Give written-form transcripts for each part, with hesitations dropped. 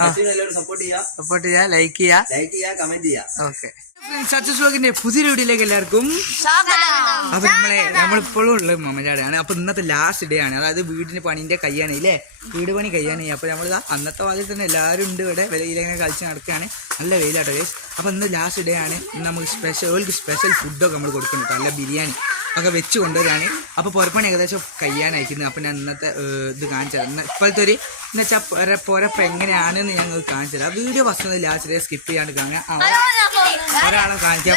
Support ചെയ്യാ, like ചെയ്യാ, comment ചെയ്യാ. ഓക്കെ സക്സസ് വ്ലോഗിന്റെ പുതിയ വീഡിയോയിലേക്ക് എല്ലാവർക്കും. അപ്പൊ നമ്മളിപ്പോഴും ഉള്ളത് മമജാടെയാണ്. അപ്പൊ ഇന്നത്തെ ലാസ്റ്റ് ഡേ ആണ്, അതായത് വീടിന്റെ പണിന്റെ കയ്യാണ് ഇല്ലേ, വീട് പണി കയ്യാനായി. അപ്പൊ നമ്മൾ അന്നത്തെ വാതിൽ തന്നെ എല്ലാവരും ഉണ്ട് ഇവിടെ, വെയിലിങ്ങനെ കളിച്ച് നടക്കുകയാണ്. നല്ല വെയിലാട്ടോ ഗൈസ്. അപ്പൊ ഇന്ന് ലാസ്റ്റ് ഡേ ആണ്. ഇന്ന് നമുക്ക് സ്പെഷ്യൽ ഫുഡൊക്കെ നമ്മൾ കൊടുക്കുന്നുണ്ട്, നല്ല ബിരിയാണി ഒക്കെ വെച്ച് കൊണ്ടുവരികയാണ്. അപ്പോൾ പുറപ്പണി ഏകദേശം കയ്യാനയക്കുന്നത്. അപ്പം ഞാൻ ഇന്നത്തെ ഇത് കാണിച്ചത് ഇപ്പോഴത്തെ ഒരു എന്ന് വെച്ചാൽ പുറപ്പ് എങ്ങനെയാണെന്ന് ഞങ്ങൾ കാണിച്ചത്. ആ video first last day skip ചെയ്യാണ്ട് കാണുക. ഒരാളെ കാണിക്കാൻ.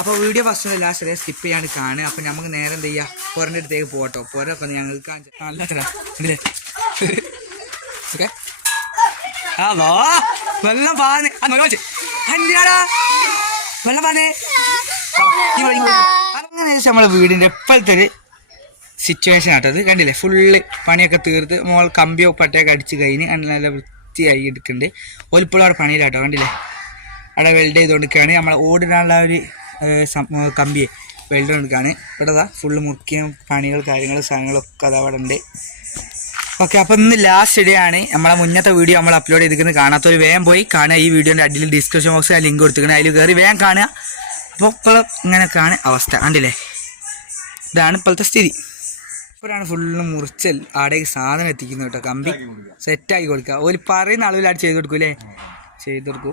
അപ്പോൾ video first last day skip ചെയ്യാണ്ട് കാണുക. അപ്പം നമുക്ക് നേരെ എന്ത് ചെയ്യുക, പുറൻ്റെ അടുത്തേക്ക് പോകട്ടോ. പുറമൊക്കെ ഞങ്ങൾക്ക് കാണിച്ചു നല്ല ഇല്ലേ. ഓക്കെ അതോ വെള്ളം പാന്ന് വെള്ളം പാന്നേ. അങ്ങനെ നമ്മളെ വീടിൻ്റെ ഇപ്പോഴത്തെ ഒരു സിറ്റുവേഷൻ ആട്ടോ അത്. കണ്ടില്ലേ, ഫുള്ള് പണിയൊക്കെ തീർത്ത് മോൾ കമ്പിയോ പട്ടയൊക്കെ അടിച്ച് കഴിഞ്ഞ് നല്ല വൃത്തിയായി എടുക്കുന്നുണ്ട്. ഒലിപ്പോഴും അവിടെ പണിയിലാട്ടോ. കണ്ടില്ലേ, അവിടെ വെൽഡ് ചെയ്തുകൊണ്ടിരിക്കുകയാണ്. നമ്മളെ ഓടിനാനുള്ള ഒരു കമ്പിയെ വെൽഡ് കൊണ്ടിരിക്കുകയാണ്. ഇവിടെ ഫുള്ള് മുറിക്കിയ പണികൾ കാര്യങ്ങൾ സാധനങ്ങളൊക്കെ അത് അവിടെ ഉണ്ട്. ഓക്കെ, അപ്പോൾ ഇന്ന് ലാസ്റ്റ് ഡേ ആണ്. നമ്മളെ മുന്നത്തെ വീഡിയോ നമ്മൾ അപ്ലോഡ് ചെയ്തിരിക്കുന്നത് കാണാത്തൊരു വേഗം പോയി കാണുക. ഈ വീഡിയോൻ്റെ അടിയിൽ ഡിസ്ക്രിപ്ഷൻ ബോക്സിൽ ആ ലിങ്ക് കൊടുത്തിരിക്കുന്നത്, അതിൽ കയറി വേഗം കാണുക. അപ്പോൾ ഇപ്പോഴും ഇങ്ങനെയൊക്കെയാണ് അവസ്ഥ. കണ്ടില്ലേ, ഇതാണ് ഇപ്പോഴത്തെ സ്ഥിതി. ഇപ്പോഴാണ് ഫുള്ള് മുറിച്ചൽ ആടേക്ക് സാധനം എത്തിക്കുന്നത് കേട്ടോ. കമ്പി സെറ്റാക്കി കൊടുക്കുക. ഒരു പറയുന്ന അളവിൽ ആട് ചെയ്ത് കൊടുക്കൂല്ലേ, ചെയ്ത് കൊടുക്കൂ.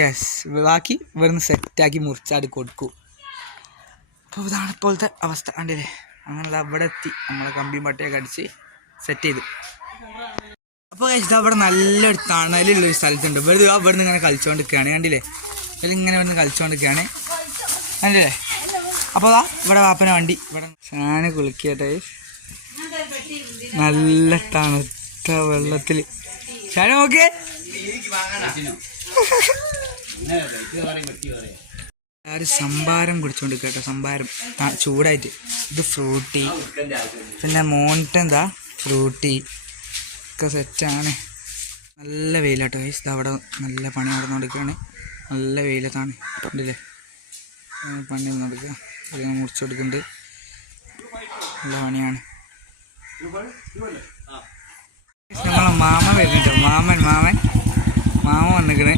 യെസ്, ബാക്കി ഇവിടുന്ന് സെറ്റാക്കി മുറിച്ചാട് കൊടുക്കൂ. അപ്പോൾ ഇതാണ് ഇപ്പോഴത്തെ അവസ്ഥ. കണ്ടില്ലേ, അങ്ങനെ അവിടെ എത്തി നമ്മളെ കമ്പിയും പട്ടയൊക്കെ അടിച്ച് സെറ്റ് ചെയ്തു. അപ്പോൾ കഴിച്ചിട്ട് അവിടെ നല്ലൊരു തണലുള്ളൊരു സ്ഥലത്തുണ്ട്. ഇവിടെ നിന്ന് ഇങ്ങനെ കളിച്ചുകൊണ്ടിരിക്കുകയാണ്. കണ്ടില്ലേ, ഇങ്ങനെ ഇവിടുന്ന് കളിച്ചുകൊണ്ടിരിക്കുകയാണ്. കണ്ടില്ലേ. അപ്പോൾ ഇവിടെ വാപ്പന വണ്ടി ഇവിടെ സാധനം കുളിക്കട്ടെ. നല്ല തണുത്ത വെള്ളത്തിൽ സാധനം നോക്കിയേ. ഒരു സംഭാരം കുടിച്ചോണ്ട് കേട്ടോ. സംഭാരം ചൂടായിട്ട്. ഇത് ഫ്രൂട്ടി, പിന്നെ മോണിട്ടെന്താ ഫ്രൂട്ടി ഒക്കെ സെറ്റാണ്. നല്ല വെയിലാട്ടോ ഗൈസ്. ഇത് അവിടെ നല്ല പണി നടന്നുകൊണ്ടിരിക്കുകയാണ്. നല്ല വെയിലത്താണ്. കണ്ടില്ലേ, പണി നടക്കുക. അതിങ്ങനെ മുറിച്ച് കൊടുക്കുന്നുണ്ട്. നല്ല പണിയാണ്. നമ്മളെ മാമ വരുന്നുണ്ടോ. മാമ വന്നിക്കണേ.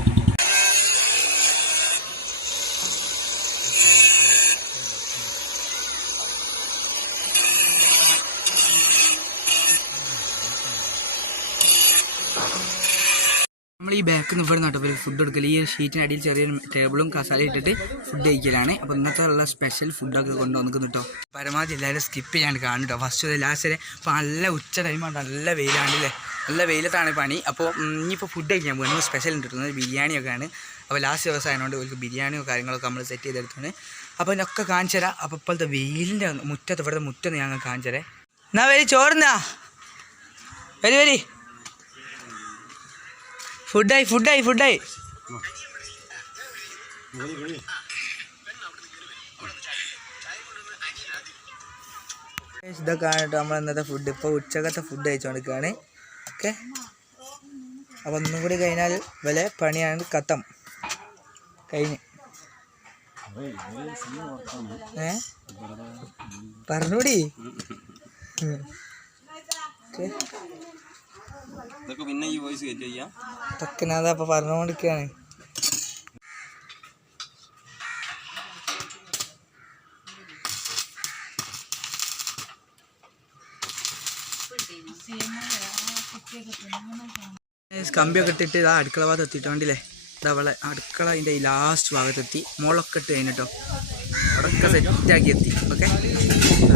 നമ്മൾ ഈ ബാക്കിൽ നിന്ന് ഇവിടെ നട്ടോ ഫുഡ് എടുക്കൽ. ഈ ഒരു ഷീറ്റിന് അടിയിൽ ചെറിയൊരു ടേബിളും കസാല ഇട്ടിട്ട് ഫുഡ് കഴിക്കലാണ്. അപ്പോൾ ഇന്നത്തെ ഉള്ള സ്പെഷ്യൽ ഫുഡൊക്കെ കൊണ്ടുവന്നിക്കുന്നു കേട്ടോ. പരമാവധി എല്ലാവരും സ്കിപ്പ് ചെയ്യാണ്ട് കാണും കേട്ടോ. ഫസ്റ്റ് ലാസ്റ്റ് വരെ. അപ്പോൾ നല്ല ഉച്ച ടൈമാണ്, നല്ല വെയിലാണല്ലേ, നല്ല വെയിലത്താണ് പണി. അപ്പോൾ ഇനിയിപ്പോൾ ഫുഡ് കഴിക്കാൻ പോകുന്നത് സ്പെഷ്യൽ കിട്ടുന്നത് ബിരിയാണിയൊക്കെയാണ്. അപ്പോൾ ലാസ്റ്റ് ദിവസം ആയതുകൊണ്ട് ഒരു ബിരിയാണിയോ കാര്യങ്ങളൊക്കെ നമ്മൾ സെറ്റ് ചെയ്തെടുത്താണ്. അപ്പോൾ ഇതിനൊക്കെ കാണിച്ചു തരാം. അപ്പോൾ ഇപ്പോഴത്തെ വെയിലിൻ്റെ മുറ്റത്ത്, ഇവിടുത്തെ മുറ്റത്ത് ഞങ്ങൾ കാണിച്ചു തരാം. എന്നാ വരി, ചോറുന്നാ വരി. ഫുഡായി. ഇതൊക്കെ ആണ് കേട്ടോ നമ്മൾ ഇന്നത്തെ ഫുഡ്. ഇപ്പോൾ ഉച്ചക്കത്തെ ഫുഡ് കഴിച്ചുകൊണ്ടിരിക്കുകയാണ്. ഓക്കെ, അപ്പോൾ ഒന്നും കൂടി കഴിഞ്ഞാൽ വല്ല പണിയാണ് കത്തം കഴിഞ്ഞ്. പറഞ്ഞൂടി. ഓക്കെ, പിന്നെ ഈ വോയിസ് ഇതൊക്കെ ഞാൻ അപ്പോൾ പറഞ്ഞുകൊണ്ടിരിക്കുകയാണ്. കമ്പിയൊക്കെ ഇട്ടിട്ട് ഇതാ അടുക്കള ഭാഗത്ത് എത്തിയിട്ട് കണ്ടില്ലേ. ഇതാ അവളെ അടുക്കള അതിൻ്റെ ഈ ലാസ്റ്റ് ഭാഗത്തെത്തി. മുളൊക്കെ ഇട്ട് കഴിഞ്ഞിട്ടോ അവിടെയൊക്കെ സെറ്റാക്കി എത്തി. ഓക്കെ,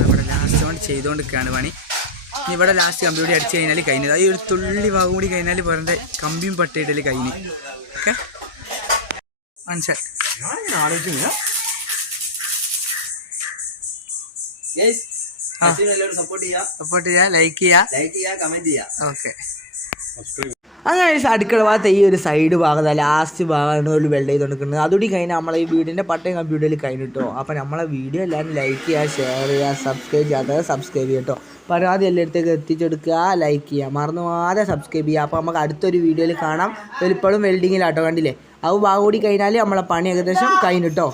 ഇവിടെ ലാസ്റ്റ് കൊണ്ട് ചെയ്തുകൊണ്ടിരിക്കുകയാണ് പണി. ഇനി ഇവിടെ ലാസ്റ്റ് കമ്പി കൂടി അടിച്ച് കഴിഞ്ഞാൽ കഴിഞ്ഞത്. ഈ ഒരു തുള്ളി ഭാഗം കൂടി കഴിഞ്ഞാൽ പുറത്തെ കമ്പിയും പട്ടയിടൽ കഴിഞ്ഞ്. ഓക്കെ, മനസ്സിലായി. സപ്പോർട്ട് ചെയ്യുക, ലൈക്ക് ചെയ്യുക, കമന്റ് ചെയ്യുക. ഓക്കെ, അങ്ങനെ അടുക്കള ഭാഗത്ത് ഈ ഒരു സൈഡ് ഭാഗം ലാസ്റ്റ് ഭാഗമാണ് ഒരു വെൽഡ് ചെയ്തുകൊണ്ടിരിക്കുന്നത്. അതുകൂടി കഴിഞ്ഞാൽ നമ്മളെ ഈ വീടിൻ്റെ പട്ടയും കമ്പ്യൂട്ടറിൽ കഴിഞ്ഞിട്ടോ. അപ്പോൾ നമ്മളെ വീഡിയോ എല്ലാവരും ലൈക്ക് ചെയ്യുക, ഷെയർ ചെയ്യുക, സബ്സ്ക്രൈബ് ചെയ്യാത്തത് സബ്സ്ക്രൈബ് ചെയ്യട്ടോ. പരാതി എല്ലായിടത്തേക്ക് എത്തിച്ചെടുക്കുക, ലൈക്ക് ചെയ്യുക, മറന്നു പോകാതെ സബ്സ്ക്രൈബ് ചെയ്യുക. അപ്പോൾ നമുക്ക് അടുത്തൊരു വീഡിയോയിൽ കാണാം. ഇപ്പോഴും വെൽഡിങ്ങിലാട്ടോ. കണ്ടില്ലേ, അത് ഭാഗം കൂടി കഴിഞ്ഞാൽ നമ്മളെ പണി ഏകദേശം കഴിഞ്ഞിട്ടോ.